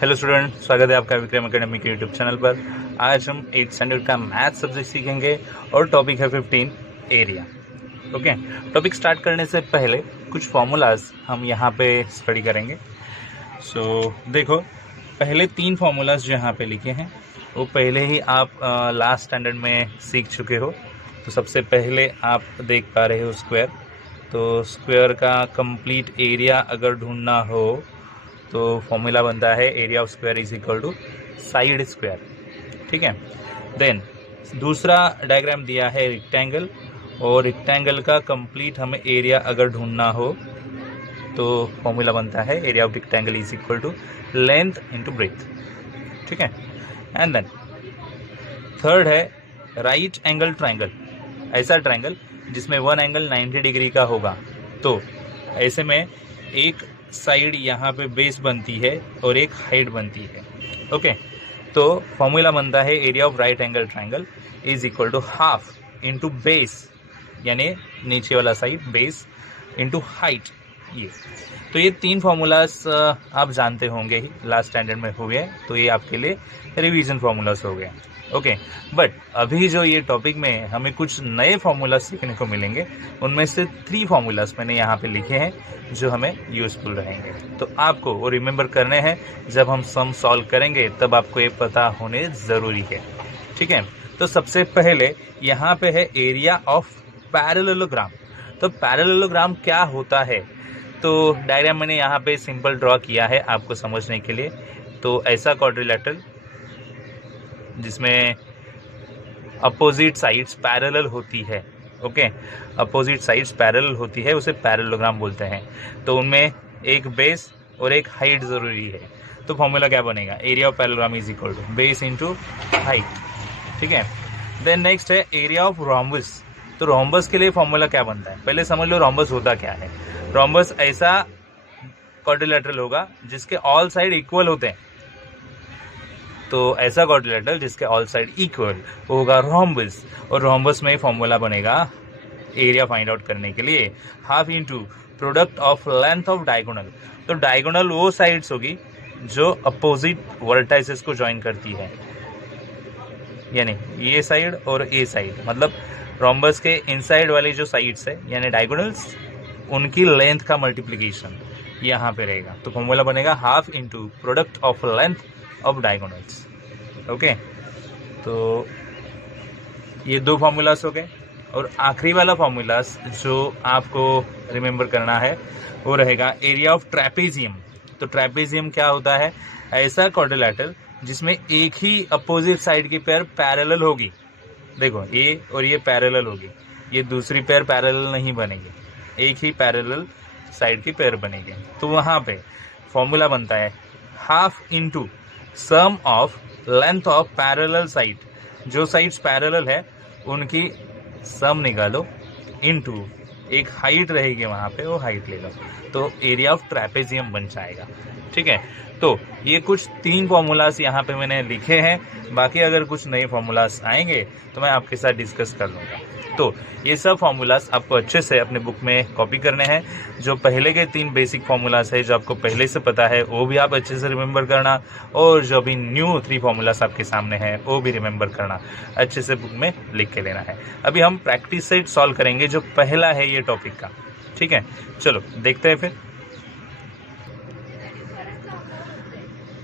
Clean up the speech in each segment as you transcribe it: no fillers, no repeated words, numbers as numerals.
Hello student, स्वागत है आपका विक्रम एकेडमी के यूट्यूब चैनल पर। आज हम 8th स्टैंडर्ड का मैथ सब्जेक्ट सीखेंगे और टॉपिक है 15 एरिया। ओके, टॉपिक स्टार्ट करने से पहले कुछ फार्मूलाज हम यहाँ पे स्टडी करेंगे। देखो, पहले 3 फार्मूलाज जो यहाँ पे लिखे हैं वो पहले ही आप लास्ट स्टैंडर्ड में सीख चुके हो। तो सबसे पहले आप देख पा रहे हो स्क्वायर। तो स्क्वायर का कंप्लीट एरिया अगर ढूंढना हो तो फॉर्मूला बनता है area of square is equal to side square. ठीक है। देन दूसरा डायग्राम दिया है रेक्टेंगल, और रेक्टेंगल का कंप्लीट हमें एरिया अगर ढूंढना हो तो फॉर्मूला बनता है area of rectangle is equal to length into breadth. ठीक है। एंड देन थर्ड है राइट एंगल ट्रायंगल। ऐसा ट्रायंगल जिसमें वन एंगल 90 डिग्री का होगा। तो ऐसे में एक साइड यहाँ पे बेस बनती है और एक हाइट बनती है। ओके, तो फॉर्मूला बनता है area of right angle triangle is equal to half into base, यानी नीचे वाला साइड बेस इंटू हाइट। तो ये 3 फार्मूलाज आप जानते होंगे ही, लास्ट स्टैंडर्ड में हुए हैं, तो ये आपके लिए रिवीजन फार्मूलाज हो गए। ओके, बट अभी जो ये टॉपिक में हमें कुछ नए फार्मूलाज सीखने को मिलेंगे, उनमें से 3 फार्मूलाज मैंने यहाँ पे लिखे हैं जो हमें यूजफुल रहेंगे। तो आपको वो रिमेंबर करने हैं, जब हम सम सॉल्व करेंगे तब आपको ये पता होने ज़रूरी है। ठीक है। तो सबसे पहले यहाँ पे है एरिया ऑफ पैरेललोग्राम। तो पैरेललोग्राम क्या होता है, तो डायग्राम मैंने यहाँ पे सिंपल ड्रॉ किया है आपको समझने के लिए। तो ऐसा क्वाड्रिलेटरल जिसमें अपोजिट साइड्स पैरेलल होती है। ओके, अपोजिट साइड्स पैरेलल होती है, उसे पैरेललोग्राम बोलते हैं। तो उनमें एक बेस और एक हाइट ज़रूरी है। तो फॉर्मूला क्या बनेगा, area of parallelogram is equal to base into height. ठीक है। देन नेक्स्ट है एरिया ऑफ रोम्बस। तो रोम्बस के लिए फॉर्मूला क्या बनता है, पहले समझ लो रोम्बस होता क्या है। रोम्बस ऐसा क्वाड्रिलेटरल होगा जिसके ऑल साइड इक्वल होते हैं। तो ऐसा क्वाड्रिलेटरल जिसके ऑल साइड इक्वल होगा रोम्बस, और रोम्बस में फॉर्मूला बनेगा एरिया फाइंड आउट करने के लिए half into product of length of diagonal. तो डायगोनल वो साइड्स होगी जो अपोजिट वर्टाइसेस को ज्वाइन करती है, यानी ये साइड और ये साइड, मतलब रोम्बस के इनसाइड वाली जो साइड्स है यानी डायगोनल्स, उनकी लेंथ का मल्टीप्लिकेशन यहाँ पे रहेगा। तो फॉर्मूला बनेगा half into product of length of diagonals. Okay, तो ये 2 फार्मूलास हो गए। और आखिरी वाला फार्मूलास जो आपको रिमेंबर करना है वो रहेगा एरिया ऑफ ट्रेपेजियम। तो ट्रेपेजियम क्या होता है, ऐसा क्वाड्रिलेटरल जिसमें एक ही अपोजिट साइड की पेयर पैरेलल होगी। देखो, ये और ये पैरेलल होगी, ये दूसरी पेयर पैरेलल नहीं बनेगी, एक ही पैरेलल साइड की पेयर बनेगी। तो वहाँ पे फॉर्मूला बनता है half into sum of length of parallel side. जो साइड्स पैरेलल है उनकी सम निकालो इंटू एक हाइट रहेगी वहाँ पे, वो हाइट ले लो, तो एरिया ऑफ ट्रेपेजियम बन जाएगा। ठीक है। तो ये कुछ 3 फार्मूलाज यहाँ पे मैंने लिखे हैं, बाकी अगर कुछ नए फार्मूलाज आएंगे तो मैं आपके साथ डिस्कस कर लूँगा। तो ये सब फार्मूलाज आपको अच्छे से अपने बुक में कॉपी करने हैं। जो पहले के 3 बेसिक फार्मूलाज है जो आपको पहले से पता है वो भी आप अच्छे से रिमेंबर करना, और जो भी न्यू 3 फार्मूलाज आपके सामने हैं वो भी रिमेंबर करना, अच्छे से बुक में लिख के लेना है। अभी हम प्रैक्टिस सेट सॉल्व करेंगे जो पहला है ये टॉपिक का। ठीक है, चलो देखते हैं फिर।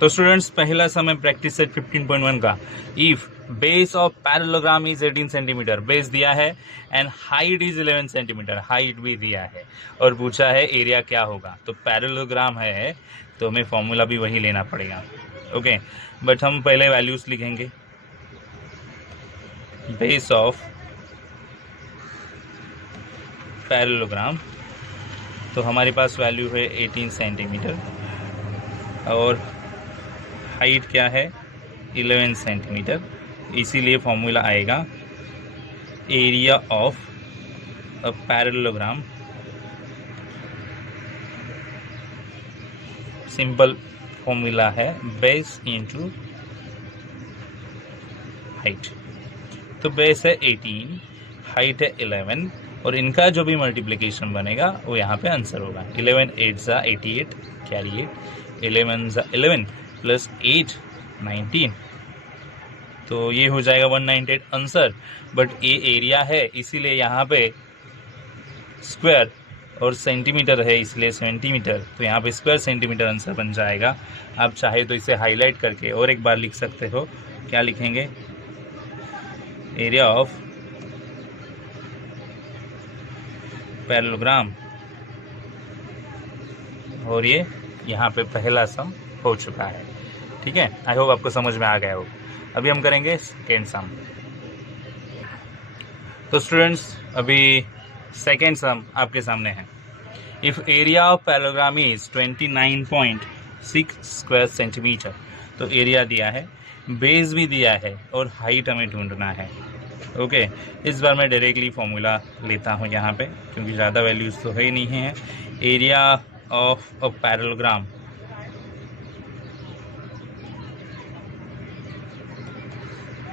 तो स्टूडेंट्स, पहला समय प्रैक्टिस सेट 15.1 का, if base of parallelogram is 18 centimetre, base दिया है, and height is 11 centimetre, height भी दिया है, और पूछा है एरिया क्या होगा। तो पैरेललोग्राम है तो हमें फॉर्मूला भी वही लेना पड़ेगा। ओके, बट हम पहले वैल्यूज लिखेंगे। बेस ऑफ पैरेललोग्राम, तो हमारे पास वैल्यू है 18 सेंटीमीटर, और हाइट क्या है 11 सेंटीमीटर, इसीलिए फॉर्मूला आएगा area of a parallelogram. Simple formula है बेस इंटू हाइट। तो बेस है 18, हाइट है 11, और इनका जो भी मल्टीप्लिकेशन बनेगा वो यहाँ पे आंसर होगा। 11 8 ज़ा 88, कैरी 8, 11 ज़ा 11, प्लस 8 19, तो ये हो जाएगा 198 आंसर। बट ये एरिया है इसीलिए यहाँ पे स्क्वायर और सेंटीमीटर है इसलिए सेंटीमीटर, तो यहाँ पे स्क्वायर सेंटीमीटर आंसर बन जाएगा। आप चाहे तो इसे हाईलाइट करके और एक बार लिख सकते हो। क्या लिखेंगे? एरिया ऑफ पैरेललोग्राम, और ये यहाँ पे पहला सम हो चुका है। ठीक है, आई होप आपको समझ में आ गया हो। अभी हम करेंगे सेकेंड सम। तो स्टूडेंट्स अभी सेकेंड सम आपके सामने है। If area of parallelogram is 29.6 square centimetre, तो एरिया दिया है, बेस भी दिया है और हाइट हमें ढूंढना है। ओके, इस बार मैं डायरेक्टली फॉर्मूला लेता हूँ यहाँ पे, क्योंकि ज़्यादा वैल्यूज़ तो है ही नहीं है। Area of a parallelogram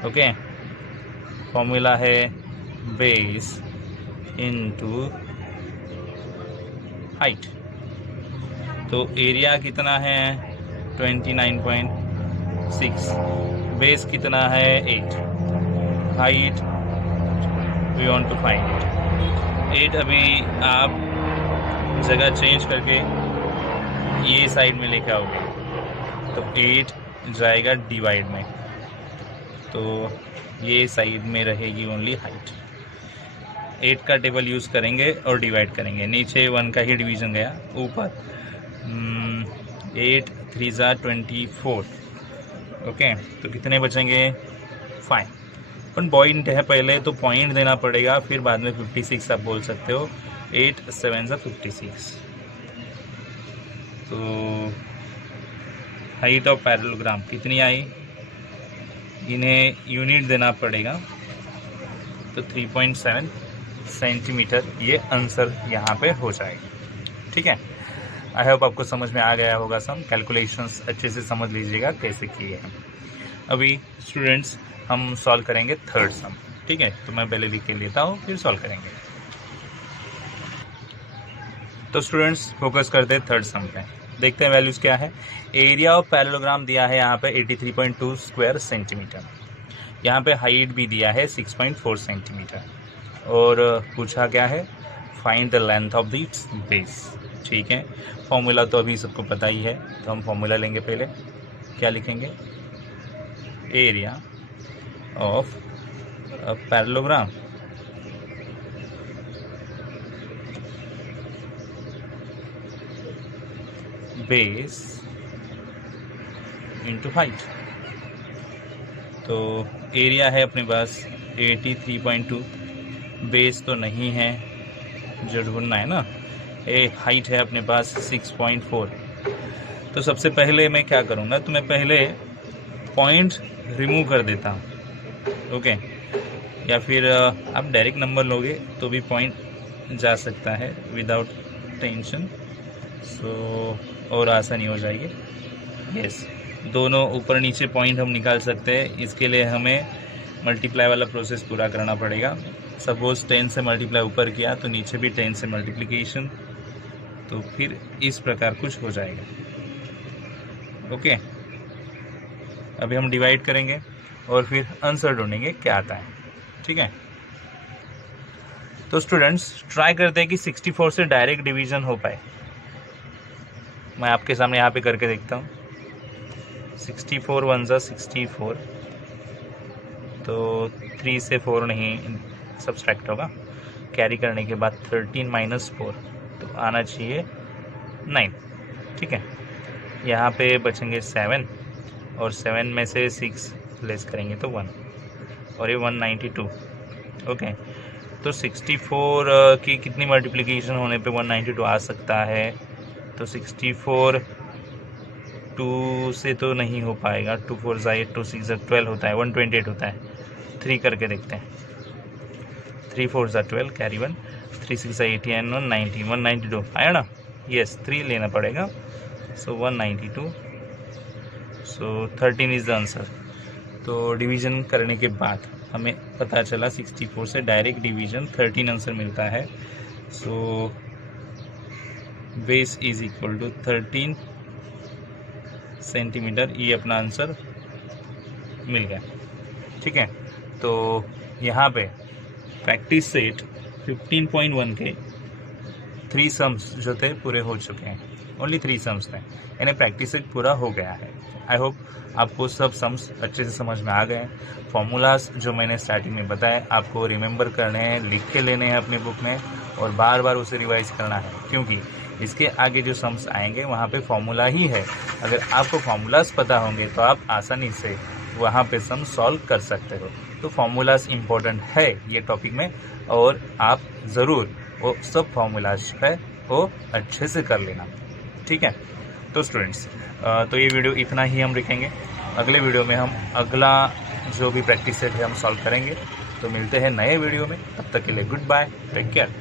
okay, formula है बेस इनटू हाइट। तो एरिया कितना है? 29.6, बेस कितना है? 8, height we want to find 8। अभी आप जगह चेंज करके ये साइड में लेके आओगे तो 8 जाएगा डिवाइड में, तो ये साइड में रहेगी ओनली हाइट। 8 का टेबल यूज़ करेंगे और डिवाइड करेंगे। नीचे 1 का ही डिवीज़न गया, ऊपर 8 3 ज़ा 24। ओके, तो कितने बचेंगे? 5। पर पॉइंट है पहले, तो पॉइंट देना पड़ेगा, फिर बाद में 56 आप बोल सकते हो। 8 7 ज़ा 56। तो हाइट ऑफ पैरेललोग्राम कितनी आई? इन्हें यूनिट देना पड़ेगा, तो 3.7 सेंटीमीटर ये आंसर यहाँ पे हो जाएगा। ठीक है, आई होप आपको समझ में आ गया होगा। सम कैलकुलेशंस अच्छे से समझ लीजिएगा कैसे किए हैं। अभी स्टूडेंट्स हम सॉल्व करेंगे थर्ड सम। ठीक है, तो मैं पहले लिख के लेता हूँ, फिर सॉल्व करेंगे। तो स्टूडेंट्स फोकस करते हैं थर्ड सम पे। देखते हैं वैल्यूज़ क्या है। एरिया ऑफ पैरेललोग्राम दिया है यहाँ पे 83.2 स्क्वायर सेंटीमीटर। यहाँ पे हाइट भी दिया है 6.4 सेंटीमीटर, और पूछा क्या है? Find the length of the base. ठीक है, फॉर्मूला तो अभी सबको पता ही है, तो हम फॉर्मूला लेंगे पहले। क्या लिखेंगे? Area of parallelogram base into height. तो एरिया है अपने पास 83.2, बेस तो नहीं है जो ढूंढना है ना। हाइट है अपने पास 6.4। तो सबसे पहले मैं क्या करूँगा, तो मैं पहले पॉइंट रिमूव कर देता हूँ। ओके, या फिर आप डायरेक्ट नंबर लोगे तो भी पॉइंट जा सकता है विदाउट टेंशन, सो और आसानी हो जाएगी। यस, दोनों ऊपर नीचे पॉइंट हम निकाल सकते हैं। इसके लिए हमें मल्टीप्लाई वाला प्रोसेस पूरा करना पड़ेगा। सपोज 10 से मल्टीप्लाई ऊपर किया तो नीचे भी 10 से मल्टीप्लिकेशन, तो फिर इस प्रकार कुछ हो जाएगा। ओके, अभी हम डिवाइड करेंगे और फिर आंसर ढूंढेंगे क्या आता है। ठीक है, तो स्टूडेंट्स ट्राई करते हैं कि 64 से डायरेक्ट डिवीजन हो पाए। मैं आपके सामने यहाँ पे करके देखता हूँ। 64 1 ज़ा 64, तो 3 से 4 नहीं सब्सट्रैक्ट होगा। कैरी करने के बाद 13 माइनस 4, तो आना चाहिए 9। ठीक है, यहाँ पे बचेंगे 7, और 7 में से 6 लेस करेंगे तो 1, और ये 192। ओके, तो 64 की कितनी मल्टीप्लिकेशन होने पे 192 आ सकता है? तो 64 2 से तो नहीं हो पाएगा। 2 4 ज़ा 8, 2 6 ज़ा 12 होता है, 128 होता है। 3 करके देखते हैं। 3 4 ज़ा 12, कैरी 1, 3 6 ज़ा 80 और 90, 192 आया ना। यस, 3 लेना पड़ेगा, सो 192, सो 13 इज़ द आंसर। तो डिवीज़न करने के बाद हमें पता चला 64 से डायरेक्ट डिवीज़न 13 आंसर मिलता है। So base is equal to 13 centimetre, ये अपना आंसर मिल गया। ठीक है, तो यहाँ पे प्रैक्टिस सेट 15.1 के 3 सम्स जो थे पूरे हो चुके हैं। ओनली 3 सम्स थे, यानी प्रैक्टिस सेट पूरा हो गया है। आई होप आपको सब सम्स अच्छे से समझ में आ गए हैं। फॉर्मूलाज जो मैंने स्टार्टिंग में बताया आपको रिमेंबर करने हैं, लिख के लेने हैं अपने बुक में और बार बार उसे रिवाइज करना है, क्योंकि इसके आगे जो सम्स आएंगे वहाँ पे फॉर्मूला ही है। अगर आपको फॉर्मूलाज पता होंगे तो आप आसानी से वहाँ पे सम सॉल्व कर सकते हो। तो फॉर्मूलाज इम्पोर्टेंट है ये टॉपिक में, और आप ज़रूर वो सब फॉर्मूलाज है वो अच्छे से कर लेना। ठीक है, तो स्टूडेंट्स तो ये वीडियो इतना ही हम रखेंगे। अगले वीडियो में हम अगला जो भी प्रैक्टिस सेट है हम सॉल्व करेंगे। तो मिलते हैं नए वीडियो में, तब तक के लिए गुड बाय, टेक केयर।